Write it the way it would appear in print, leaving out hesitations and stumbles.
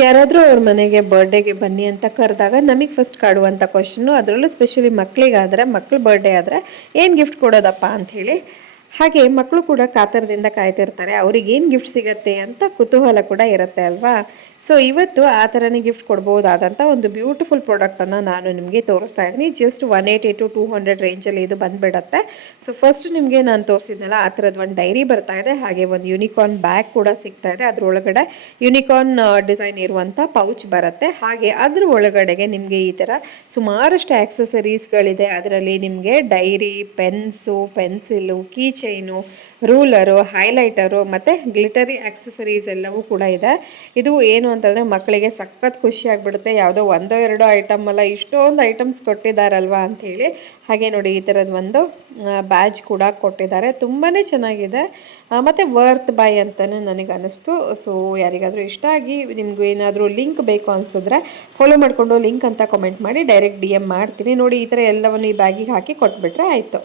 ಯಾರಾದರೂ ಅವ್ರ ಮನೆಗೆ ಬರ್ಡೇಗೆ ಬನ್ನಿ ಅಂತ ಕರೆದಾಗ ನಮಗೆ ಫಸ್ಟ್ ಕಾಡುವಂಥ ಕ್ವಶನ್ನು, ಅದರಲ್ಲೂ ಸ್ಪೆಷಲಿ ಮಕ್ಕಳಿಗಾದರೆ, ಮಕ್ಕಳ ಬರ್ಡೇ ಆದರೆ ಏನು ಗಿಫ್ಟ್ ಕೊಡೋದಪ್ಪ ಅಂಥೇಳಿ. ಹಾಗೆ ಮಕ್ಕಳು ಕೂಡ ಕಾತರದಿಂದ ಕಾಯ್ತಿರ್ತಾರೆ, ಅವ್ರಿಗೆ ಏನು ಗಿಫ್ಟ್ ಸಿಗತ್ತೆ ಅಂತ ಕುತೂಹಲ ಕೂಡ ಇರುತ್ತೆ ಅಲ್ವಾ. ಸೊ ಇವತ್ತು ಆ ಥರನೇ ಗಿಫ್ಟ್ ಕೊಡ್ಬೋದಾದಂಥ ಒಂದು ಬ್ಯೂಟಿಫುಲ್ ಪ್ರಾಡಕ್ಟನ್ನು ನಾನು ನಿಮಗೆ ತೋರಿಸ್ತಾ ಇದ್ದೀನಿ. ಜಸ್ಟ್ 180 to 200 ರೇಂಜಲ್ಲಿ ಇದು ಬಂದುಬಿಡತ್ತೆ. ಸೊ ಫಸ್ಟ್ ನಿಮಗೆ ನಾನು ತೋರಿಸಿದ್ನಲ್ಲ ಆ ಥರದ್ದು ಒಂದು ಡೈರಿ ಬರ್ತಾ ಇದೆ, ಹಾಗೆ ಒಂದು ಯೂನಿಕಾರ್ನ್ ಬ್ಯಾಗ್ ಕೂಡ ಸಿಗ್ತಾ ಇದೆ. ಅದರೊಳಗಡೆ ಯೂನಿಕಾರ್ನ್ ಡಿಸೈನ್ ಇರುವಂಥ ಪೌಚ್ ಬರುತ್ತೆ. ಹಾಗೆ ಅದ್ರ ಒಳಗಡೆಗೆ ನಿಮಗೆ ಈ ಥರ ಸುಮಾರಷ್ಟು ಆಕ್ಸೆಸರೀಸ್ಗಳಿದೆ. ಅದರಲ್ಲಿ ನಿಮಗೆ diary, pens, pencil, key chain, ruler, highlighter ಮತ್ತು ಗ್ಲಿಟರಿ ಆಕ್ಸೆಸರೀಸ್ ಎಲ್ಲವೂ ಕೂಡ ಇದೆ. ಇದು ಏನು ಅಂತಂದರೆ ಮಕ್ಕಳಿಗೆ ಸಖತ್ ಖುಷಿ ಆಗಿಬಿಡುತ್ತೆ. ಯಾವುದೋ ಒಂದೋ ಎರಡೋ ಐಟಮ್ ಅಲ್ಲ, ಇಷ್ಟೊಂದು ಐಟಮ್ಸ್ ಕೊಟ್ಟಿದ್ದಾರಲ್ವಾ ಅಂಥೇಳಿ. ಹಾಗೆ ನೋಡಿ ಈ ಥರದ್ದು ಒಂದು ಬ್ಯಾಜ್ ಕೂಡ ಕೊಟ್ಟಿದ್ದಾರೆ, ತುಂಬಾ ಚೆನ್ನಾಗಿದೆ ಮತ್ತು ವರ್ತ್ ಬೈ ಅಂತಲೇ ನನಗೆ ಅನ್ನಿಸ್ತು. ಸೊ ಯಾರಿಗಾದರೂ ಇಷ್ಟ ಆಗಿ ನಿಮಗೂ ಏನಾದರೂ ಲಿಂಕ್ ಬೇಕು ಅನಿಸಿದ್ರೆ ಫಾಲೋ ಮಾಡಿಕೊಂಡು ಲಿಂಕ್ ಅಂತ ಕಮೆಂಟ್ ಮಾಡಿ, ಡೈರೆಕ್ಟ್ DM ಮಾಡ್ತೀನಿ. ನೋಡಿ ಈ ಥರ ಎಲ್ಲವನ್ನು ಈ ಬ್ಯಾಗಿಗೆ ಹಾಕಿ ಕೊಟ್ಬಿಟ್ರೆ ಆಯಿತು.